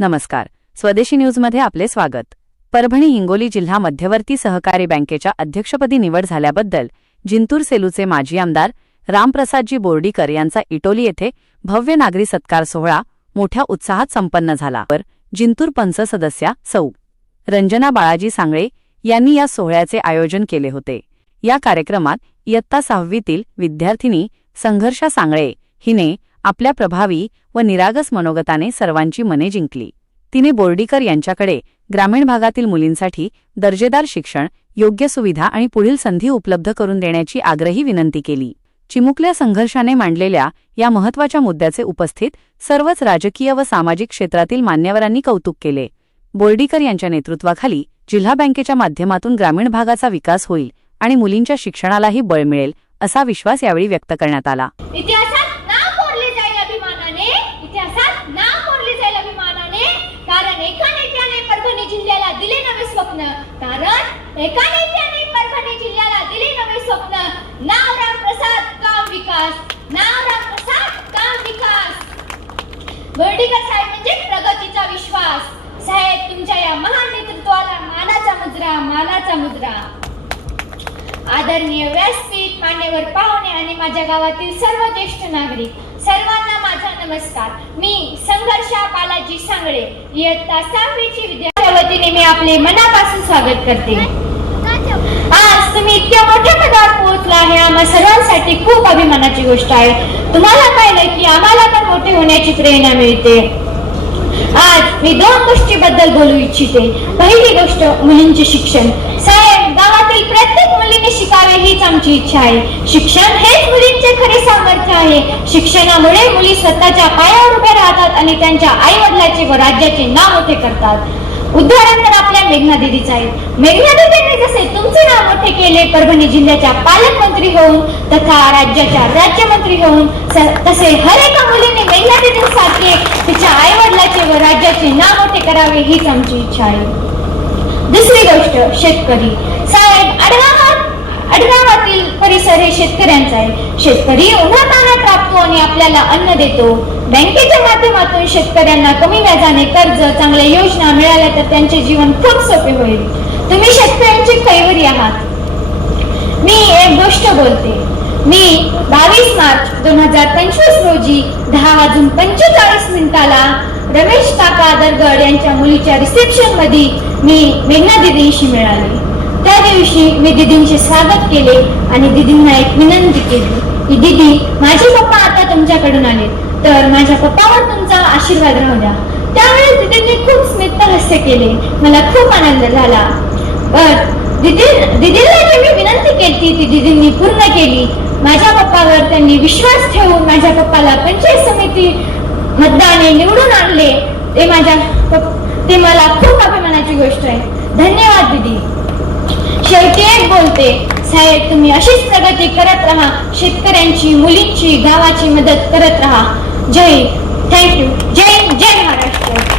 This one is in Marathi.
नमस्कार. स्वदेशी न्यूजमध्ये आपले स्वागत. परभणी हिंगोली जिल्हा मध्यवर्ती सहकारी बँकेच्या अध्यक्षपदी निवड झाल्याबद्दल जिंतूर सेलूचे माजी आमदार रामप्रसादजी बोर्डीकर यांचा इटोली येथे भव्य नागरी सत्कार सोहळा मोठ्या उत्साहात संपन्न झाला. जिंतूर पंच सदस्या सौ. रंजना बाळाजी सांगळे यांनी या सोहळ्याचे आयोजन केले होते. या कार्यक्रमात इयत्ता 6वीतील विद्यार्थिनी संघर्षा सांगळे हिने आपल्या प्रभावी व निरागस मनोगताने सर्वांची मने जिंकली. तिने बोर्डीकर यांच्याकडे ग्रामीण भागातील मुलींसाठी दर्जेदार शिक्षण, योग्य सुविधा आणि पुढील संधी उपलब्ध करून देण्याची आग्रही विनंती केली. चिमुकल्या संघर्षाने मांडलेल्या या महत्त्वाच्या मुद्द्याचे उपस्थित सर्वच राजकीय व सामाजिक क्षेत्रातील मान्यवरांनी कौतुक केले. बोर्डीकर यांच्या नेतृत्वाखाली जिल्हा बँकेच्या माध्यमातून ग्रामीण भागाचा विकास होईल आणि मुलींच्या शिक्षणालाही बळ मिळेल असा विश्वास यावेळी व्यक्त करण्यात आला. कारण एका नेत्याने परभणी जिल्ह्याला दिले नवे स्वप्न. नाव रामप्रसाद काम विकास. बोर्डीकर साहेब म्हणजे प्रगतीचा विश्वास. साहेब, तुमच्या या महान नेतृत्वाला मानाचा मुजरा. आदरणीय व्यासपीठ, मान्यवर पाहुणे आणि माझ्या गावातील सर्व ज्येष्ठ नागरिक, सर्वांना माझा नमस्कार. मी संघर्षा बालाजी सांगळे, इयत्ता 6वीची विद्यार्थ्यांच्या वतीने मी आपले मनापासून स्वागत करते. आज तुम्ही इतक्या मोठ्या पदावर पोहोचला आहे, आम्हा सर्वांसाठी खूप अभिमानाची गोष्ट आहे. तुम्हाला पाहिलं की आम्हाला पण मोठे होण्याची प्रेरणा मिळते. आज मी 2 गोष्टीबद्दल बोलू इच्छिते. पहिली गोष्ट मुलींचे शिक्षण. साहेब, गावातील प्रत्येक मुलीने शिकावे हीच आमची इच्छा आहे. शिक्षण हेच मुलींचे खरे सामर्थ्य आहे. शिक्षणामुळे मुली स्वतःच्या पायावर उभे राहतात आणि त्यांच्या आई वडिलांचे व राज्याचे नाव मोठे करतात. उदाहरण तर आपल्या मेघना दिदीच आहे. मेघना दिदींनी जसे तुमचे नाव मोठे केले परभणी जिल्ह्याच्या पालकमंत्री होऊन तथा राज्याच्या राज्यमंत्री होऊन, तसे हर एका मुलीने मेघना दिदींसारखे तिच्या आई वडिलांचे व राज्याचे नाव मोठे करावे हीच आमची इच्छा आहे. दुसरी गोष्ट, शेतकरी. साहेब, अडगावातील परिसर हे शेतकऱ्यांचा आहे. शेतकरी उन्हातान्हात राबतो आणि आपल्याला अन्न देतो. बँकेच्या माध्यमातून शेतकऱ्यांना कमी व्याजाने कर्ज, चांगल्या योजना मिळाल्या तर त्यांचे जीवन खूप सोपे होईल. तुम्ही शेतकऱ्यांची कैवारी आहात. मी एक गोष्ट बोलते. मी 22 मार्च 2025 रोजी 10:45 रमेश काका दरगड यांच्या मुलीच्या रिसेप्शन मध्ये मी मेघना दिदींशी मिळाले. त्या दिवशी मी दिदींचे स्वागत केले आणि दिदींना एक विनंती केली की दीदी, माझे पप्पा आता तुमच्याकडून आले तर माझ्या पप्पावर तुमचा आशीर्वाद राहू द्या. त्यावेळेस दिदींनी खूप स्मित हास्य केले. मला खूप आनंद झाला. दिदीला जी मी विनंती केली ती दिदींनी पूर्ण केली. माझ्या पप्पावर त्यांनी विश्वास ठेवून माझ्या पप्पाला पंचायत समिती मतदानाने निवडून आणले. ते मला खूप अभिमानाची गोष्ट आहे. धन्यवाद दीदी. शेवटी एक बोलते, साहेब, तुम्ही अशीच प्रगती करत राहा. शेतकऱ्यांची, मुलींची, गावाची मदत करत राहा. जय हिंद. थँक्यू. जय महाराष्ट्र.